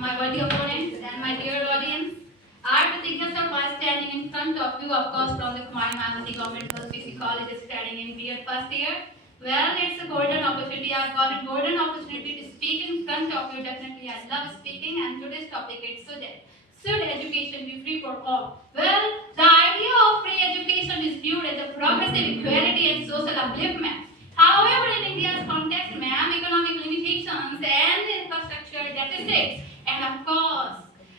my worthy opponents, and my dear audience. I, Pratigya Sarkar, standing in front of you, of course, from the Kumari Mangathi Government Girls PC College, is studying in B.Ed first year. Well, it's a golden opportunity. I've got a golden opportunity to speak in front of you. Definitely, I love speaking, and today's topic is should education be free for all? Well, the idea of free education is viewed as a progressive equality and social upliftment. However, in India's context, ma'am, economic limitations and infrastructure deficits, and of course,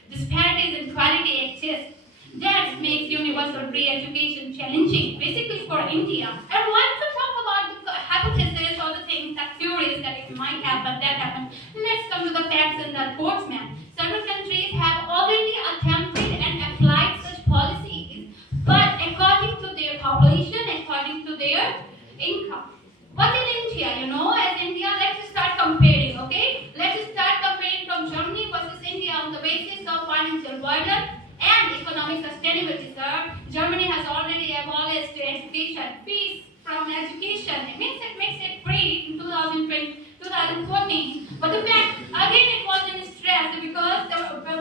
disparities in quality exist. That makes universal free education challenging, basically for India. I want to talk about the hypothesis or the things that theories that it might happen, that happen. Let's come to the facts and the reports, ma'am. Several countries have already attempted and applied such policies, but according to their population, according to their income. But in India, as India, let's start comparing, okay? Let's start comparing from Germany versus India on the basis of financial burden and economic sustainability, sir. Germany has already abolished education fees from education. It makes it free in 2020, 2014. But the fact, again, it was in stress because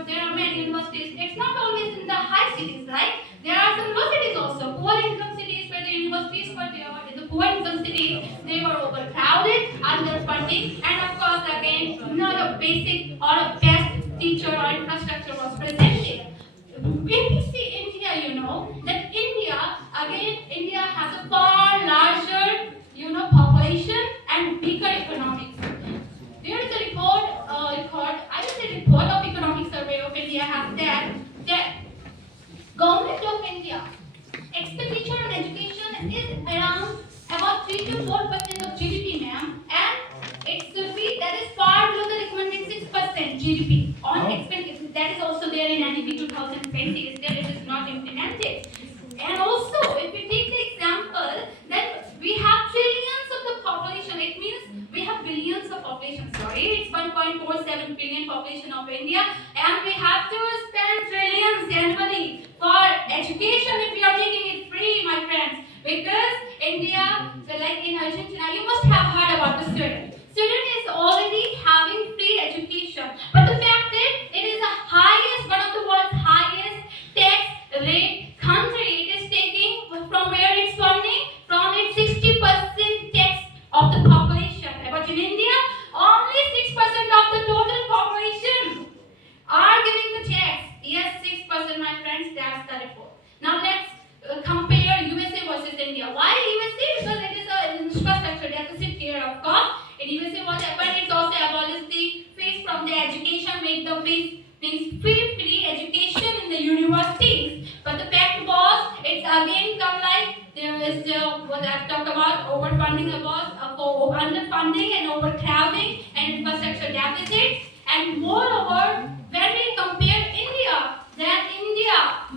there are many universities. It's not always in the high cities, right? There are some low cities also, poor income cities where the universities were there. In the poor income cities, they were overcrowded, underfunding, and of course, again, not a basic or a best teacher or infrastructure was present there. When we see India, that India has a far larger, population and bigger economics. There is a report of Economic Survey of India has that Government of India expenditure on education is around about 3 to 4% of GDP, ma'am, and it should be that is far below the recommended 6% GDP on expenditure. That is also there in NEP 2020. Still, it is not implemented. And also, if we take the example that we have trillions of the population, it means we have billions of population. Sorry, it's 1.47 billion population of India, and we have to spend trillions annually for education if we are making it free, my friends. Because India, like in Argentina, you must have heard about the student. Student is already having free education, but the fact is, it is the highest, one of the world's highest tax rate country. It is taking from where it's funding from its 60% tax of the population. But in India, only 6% of the total population are giving the tax. Yes, 6%, my friends. That's the report. Now let's compare USA versus India. Why USA? Because it is an infrastructure deficit here, of course. In USA, what happened? It's also abolished the fees from the education, make the fees free education in the universities. But the fact was, it's again come like there is what I've talked about overfunding, underfunding and overcrowding and infrastructure deficits. And moreover, when we compare India,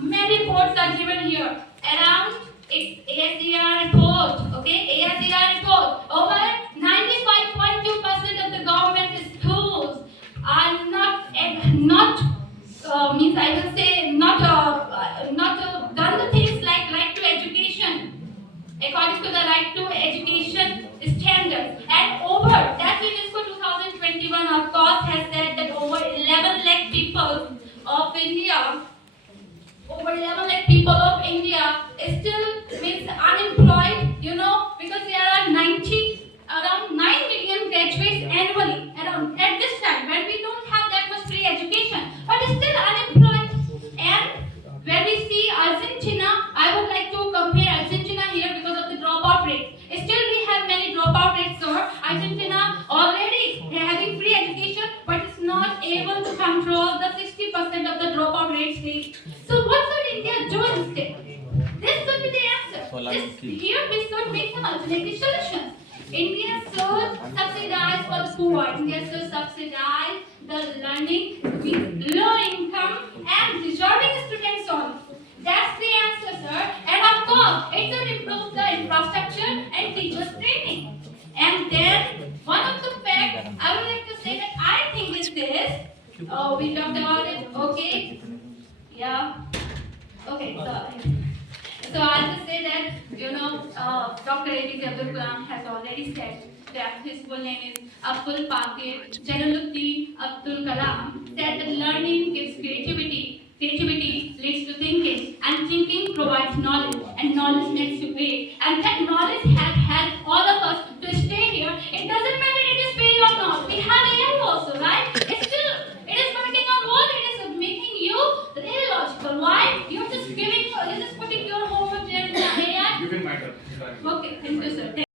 many reports are given here around its ASER report. Okay, ASER report. Over 95.2% of the government schools are not means I will say not done the things like right to education according to the right to education standards. And over that UNESCO 2021 of course has said that over 11 lakh people of India still means unemployed, because there are around 9 million graduates annually around at this time when we don't have that much free education, but still unemployed. And when we see Argentina, I would like to compare Argentina here because of the dropout rate. Still we have many dropout rates, sir. Argentina already having free education, but it's not able to control the 60% of the dropout rates. So what should India do instead? This should be the answer. Here we should make some alternative solutions. India should subsidize for the poor. India should subsidize the learning with low income and deserving students only. That's the answer, sir. And of course, it should improve the infrastructure and teachers training. And then one of the facts I would like to say that I think is this. Oh, we talked about it. Okay. Yeah. Okay. So I'll just say that Dr. APJ Abdul Kalam has already said that his full name is Abdul Pakir Jalaluddin Abdul Kalam said that learning gives creativity leads to thinking, and thinking provides knowledge, and knowledge makes you great. And that knowledge has helped all of us to stay here. It doesn't matter it is pay or not. We have AI also, right? It's still, it is working on what? It is making you illogical. Why? You're just putting your homework there in the AI. You can matter. Okay, thank you, sir.